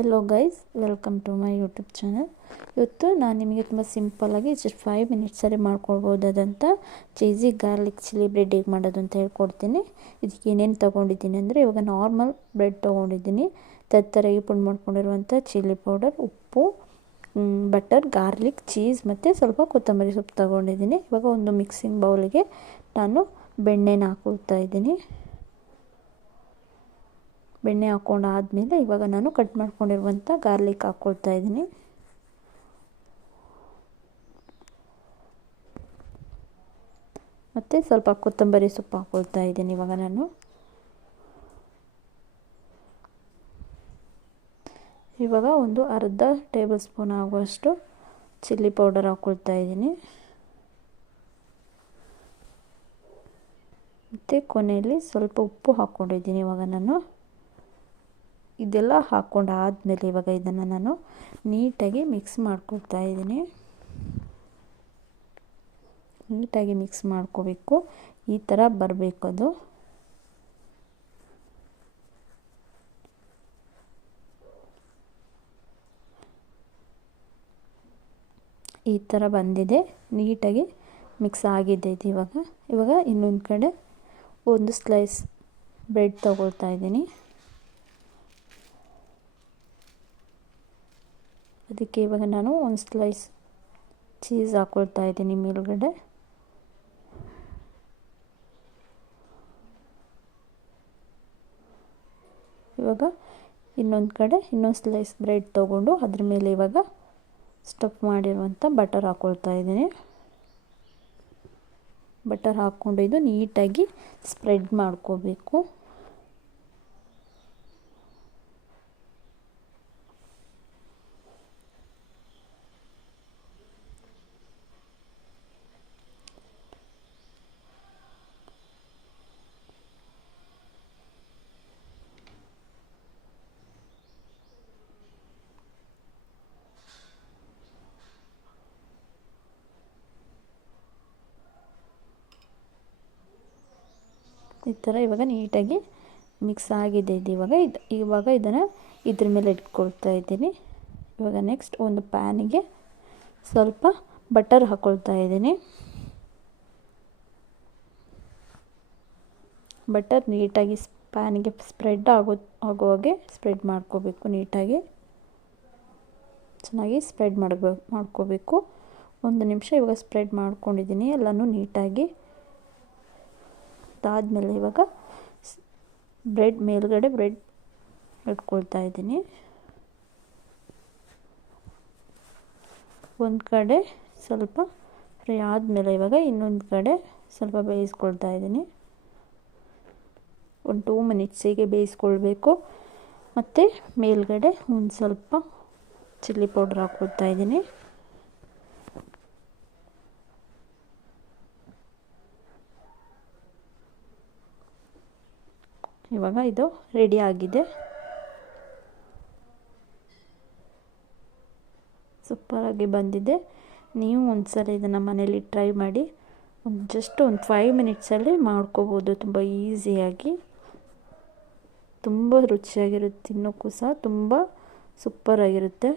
Hello guys, welcome to my YouTube channel. ಇವತ್ತು ನಾನು ನಿಮಗೆ ತುಂಬ ಸಿಂಪಲ್ಲಾಗಿ ಜಸ್ಟ್ 5 ಮಿನಿಟ್ಸಲ್ಲಿ ಮಾಡ್ಕೊಳ್ಬೋದಾದಂಥ ಚೀಸಿ ಗಾರ್ಲಿಕ್ ಚಿಲ್ಲಿ ಬ್ರೆಡ್ ಹೇಗೆ ಮಾಡೋದು ಅಂತ ಹೇಳ್ಕೊಡ್ತೀನಿ. ಇದಕ್ಕೆ ಏನೇನು ತೊಗೊಂಡಿದ್ದೀನಿ ಅಂದರೆ, ಇವಾಗ ನಾರ್ಮಲ್ ಬ್ರೆಡ್ ತೊಗೊಂಡಿದ್ದೀನಿ, ತತ್ತರಾಗಿ ಪುಂಡ್ ಮಾಡ್ಕೊಂಡಿರುವಂಥ ಚಿಲ್ಲಿ ಪೌಡರ್, ಉಪ್ಪು, ಬಟರ್, ಗಾರ್ಲಿಕ್, ಚೀಸ್ ಮತ್ತು ಸ್ವಲ್ಪ ಕೊತ್ತಂಬರಿ ಸೊಪ್ಪು ತೊಗೊಂಡಿದ್ದೀನಿ. ಇವಾಗ ಒಂದು ಮಿಕ್ಸಿಂಗ್ ಬೌಲಿಗೆ ನಾನು ಬೆಣ್ಣೆನ ಹಾಕೊಳ್ತಾ ಇದ್ದೀನಿ. ಬೆಣ್ಣೆ ಹಾಕ್ಕೊಂಡಾದಮೇಲೆ ಇವಾಗ ನಾನು ಕಟ್ ಮಾಡ್ಕೊಂಡಿರುವಂಥ ಗಾರ್ಲಿಕ್ ಹಾಕ್ಕೊಳ್ತಾ ಇದ್ದೀನಿ. ಮತ್ತು ಸ್ವಲ್ಪ ಕೊತ್ತಂಬರಿ ಸೊಪ್ಪು ಹಾಕ್ಕೊಳ್ತಾ ಇದ್ದೀನಿ. ಇವಾಗ ನಾನು ಒಂದು ಅರ್ಧ ಟೇಬಲ್ ಸ್ಪೂನ್ ಆಗುವಷ್ಟು ಚಿಲ್ಲಿ ಪೌಡರ್ ಹಾಕ್ಕೊಳ್ತಾ ಇದ್ದೀನಿ. ಮತ್ತು ಕೊನೆಯಲ್ಲಿ ಸ್ವಲ್ಪ ಉಪ್ಪು ಹಾಕ್ಕೊಂಡಿದ್ದೀನಿ. ಇವಾಗ ನಾನು ಇದೆಲ್ಲ ಹಾಕ್ಕೊಂಡು ಆದಮೇಲೆ ಇವಾಗ ಇದನ್ನು ನಾನು ನೀಟಾಗಿ ಮಿಕ್ಸ್ ಮಾಡ್ಕೊಳ್ತಾ ಇದ್ದೀನಿ. ನೀಟಾಗಿ ಮಿಕ್ಸ್ ಮಾಡ್ಕೋಬೇಕು, ಈ ಥರ ಬರಬೇಕು ಅದು. ಈ ಥರ ಬಂದಿದೆ, ನೀಟಾಗಿ ಮಿಕ್ಸ್ ಆಗಿದೆ ಇದು. ಇವಾಗ ಇನ್ನೊಂದು ಕಡೆ ಒಂದು ಸ್ಲೈಸ್ ಬ್ರೆಡ್ ತಗೊಳ್ತಾ ಇದ್ದೀನಿ. ಅದಕ್ಕೆ ಇವಾಗ ನಾನು ಒಂದು ಸ್ಲೈಸ್ ಚೀಸ್ ಹಾಕ್ಕೊಳ್ತಾ ಇದ್ದೀನಿ ಮೇಲ್ಗಡೆ. ಇವಾಗ ಇನ್ನೊಂದು ಕಡೆ ಇನ್ನೊಂದು ಸ್ಲೈಸ್ ಬ್ರೆಡ್ ತೊಗೊಂಡು ಅದ್ರ ಮೇಲೆ ಇವಾಗ ಸ್ಟಫ್ ಮಾಡಿರುವಂಥ ಬಟರ್ ಹಾಕ್ಕೊಳ್ತಾ ಇದ್ದೀನಿ. ಬಟರ್ ಹಾಕ್ಕೊಂಡು ಇದು ನೀಟಾಗಿ ಸ್ಪ್ರೆಡ್ ಮಾಡ್ಕೋಬೇಕು. ಈ ಥರ ಇವಾಗ ನೀಟಾಗಿ ಮಿಕ್ಸ್ ಆಗಿದೆ ಇದು. ಇವಾಗ ಇದನ್ನು ಇದ್ರ ಮೇಲೆ ಇಟ್ಕೊಳ್ತಾ ಇದ್ದೀನಿ. ಇವಾಗ ನೆಕ್ಸ್ಟ್ ಒಂದು ಪ್ಯಾನಿಗೆ ಸ್ವಲ್ಪ ಬಟರ್ ಹಾಕ್ಕೊಳ್ತಾ ಇದ್ದೀನಿ. ಬಟರ್ ನೀಟಾಗಿ ಪ್ಯಾನಿಗೆ ಸ್ಪ್ರೆಡ್ ಆಗುವಾಗೆ ಸ್ಪ್ರೆಡ್ ಮಾಡ್ಕೋಬೇಕು. ನೀಟಾಗಿ ಚೆನ್ನಾಗಿ ಸ್ಪ್ರೆಡ್ ಮಾಡ್ಕೋಬೇಕು. 1 ನಿಮಿಷ ಇವಾಗ ಸ್ಪ್ರೆಡ್ ಮಾಡ್ಕೊಂಡಿದ್ದೀನಿ ಎಲ್ಲನೂ ನೀಟಾಗಿ. ಅದಾದಮೇಲೆ ಇವಾಗ ಮೇಲ್ಗಡೆ ಬ್ರೆಡ್ ಇಟ್ಕೊಳ್ತಾ ಇದ್ದೀನಿ. ಒಂದು ಕಡೆ ಸ್ವಲ್ಪ ಫ್ರೈ ಆದಮೇಲೆ ಇವಾಗ ಇನ್ನೊಂದು ಕಡೆ ಸ್ವಲ್ಪ ಬೇಯಿಸ್ಕೊಳ್ತಾ ಇದ್ದೀನಿ. ಒಂದು 2 ಮಿನಿಟ್ಸಿಗೆ ಬೇಯಿಸ್ಕೊಳ್ಬೇಕು. ಮತ್ತು ಮೇಲ್ಗಡೆ ಒಂದು ಸ್ವಲ್ಪ ಚಿಲ್ಲಿ ಪೌಡರ್ ಹಾಕ್ಕೊಳ್ತಾ ಇದ್ದೀನಿ. ಇವಾಗ ಇದು ರೆಡಿ ಆಗಿದೆ. ಸೂಪರಾಗಿ ಬಂದಿದೆ. ನೀವು ಒಂದ್ಸಲ ಇದನ್ನು ಮನೇಲಿ ಟ್ರೈ ಮಾಡಿ. ಜಸ್ಟ್ ಒಂದು 5 ಮಿನಿಟ್ಸಲ್ಲಿ ಮಾಡ್ಕೋಬೋದು, ತುಂಬ ಈಸಿಯಾಗಿ. ತುಂಬ ರುಚಿಯಾಗಿರುತ್ತೆ, ತಿನ್ನೋಕ್ಕೂ ಸಹ ತುಂಬ ಸೂಪರಾಗಿರುತ್ತೆ.